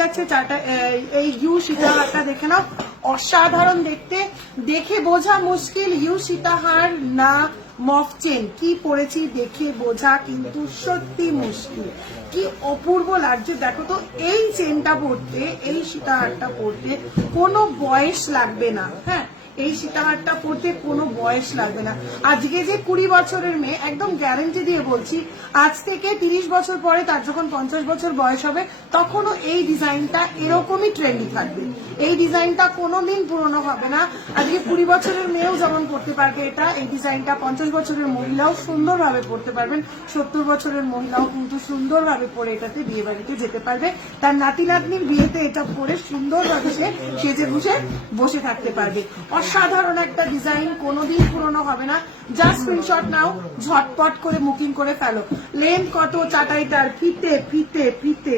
যাচ্ছে চাটা। এই ইউ সীতাহারটা দেখে নাও, অসাধারণ দেখতে, দেখে বোঝা মুশকিল ইউ সীতাহার না মফ চেন। কি পরেছি দেখে বোঝা কিন্তু সত্যি মুশকিল, কি অপূর্ব লাগছে দেখো তো। এই চেনটা পরতে, এই সীতাহারটা পরতে কোনো বয়স লাগবে না। হ্যাঁ, এই সীতাহারটা পরতে কোনো বয়স লাগবে না। আজকে যে 20 বছরের মেয়ে, একদম গ্যারান্টি দিয়ে বলছি, আজ থেকে 30 বছর পরে তার যখন 50 বছর বয়স হবে তখনও এই ডিজাইনটা এরকমই ট্রেন্ডি থাকবে। এই ডিজাইনটা কোনোদিন পুরনো হবে না। আজকে 20 বছরের মেয়েও যেমন পড়তে পারবে এটা, এই ডিজাইনটা 50 বছরের মহিলাও সুন্দরভাবে পড়তে পারবেন, 70 বছরের মহিলাও কিন্তু সুন্দরভাবে পরে এটাতে বিয়ে বাড়িতে যেতে পারবে। তার নাতি নাতনির বিয়েতে এটা পরে সুন্দরভাবে সে সেজে গুজে বসে থাকতে পারবে। অসাধারণ একটা ডিজাইন, কোনোদিন পুরনো হবে না। জাস্ট স্ক্রিনশট নাও, ঝটপট করে বুকিং করে ফেলো। লেন্থ কত চাটাইটার, ফিতে ফিতে ফিতে